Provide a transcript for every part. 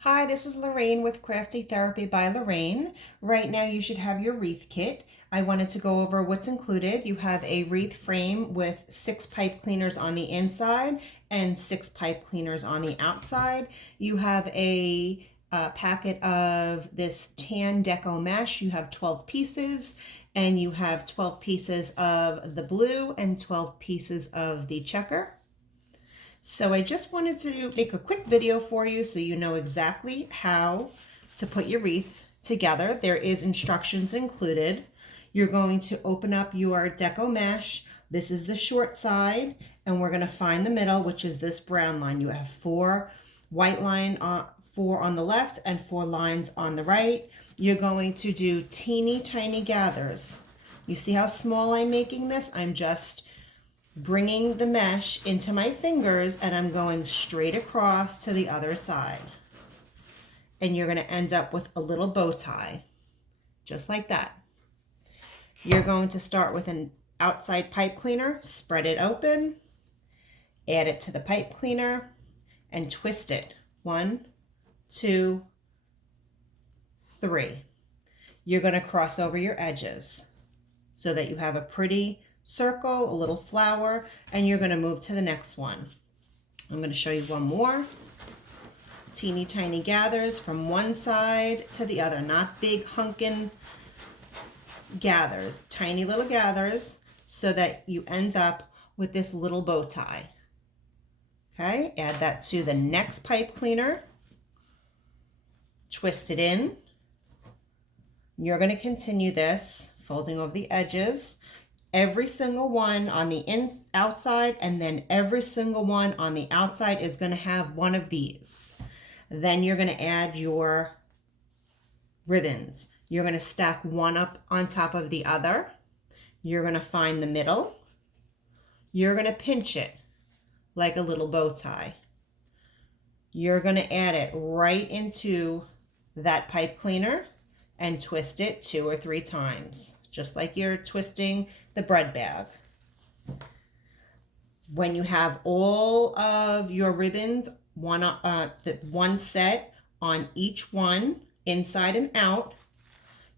Hi, this is Lorraine with Crafty Therapy by Lorraine. Right now you should have your wreath kit. I wanted to go over what's included. You have a wreath frame with 6 pipe cleaners on the inside and 6 pipe cleaners on the outside. You have a packet of this tan deco mesh. You have 12 pieces, and you have 12 pieces of the blue and 12 pieces of the checker. So I just wanted to make a quick video for you so you know exactly how to put your wreath together. There is instructions included. You're going to open up your deco mesh. This is the short side, and we're going to find the middle, which is this brown line. You have 4 white line, 4 on the left and 4 lines on the right. You're going to do teeny tiny gathers. You see how small I'm making this? I'm just bringing the mesh into my fingers, and I'm going straight across to the other side. And you're going to end up with a little bow tie, just like that. You're going to start with an outside pipe cleaner, spread it open, add it to the pipe cleaner, and twist it. 1, 2, 3. You're going to cross over your edges so that you have a pretty circle, a little flower, and you're going to move to the next one. I'm going to show you one more. Teeny tiny gathers from one side to the other, not big hunkin' gathers, tiny little gathers, so that you end up with this little bow tie. Okay, add that to the next pipe cleaner, twist it in. You're going to continue this, folding over the edges. Every single one on the outside, and then every single one on the outside is going to have one of these. Then you're going to add your ribbons. You're going to stack one up on top of the other. You're going to find the middle. You're going to pinch it like a little bow tie. You're going to add it right into that pipe cleaner and twist it 2 or 3 times, just like you're twisting the bread bag. When you have all of your ribbons, one set on each one, inside and out,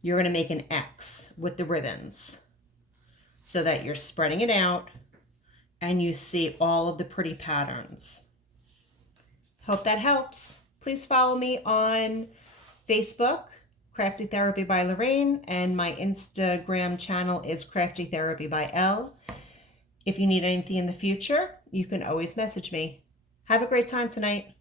you're going to make an X with the ribbons so that you're spreading it out and you see all of the pretty patterns. Hope that helps. Please follow me on Facebook, Crafty Therapy by Lorraine, and my Instagram channel is Crafty Therapy by L. If you need anything in the future, you can always message me. Have a great time tonight.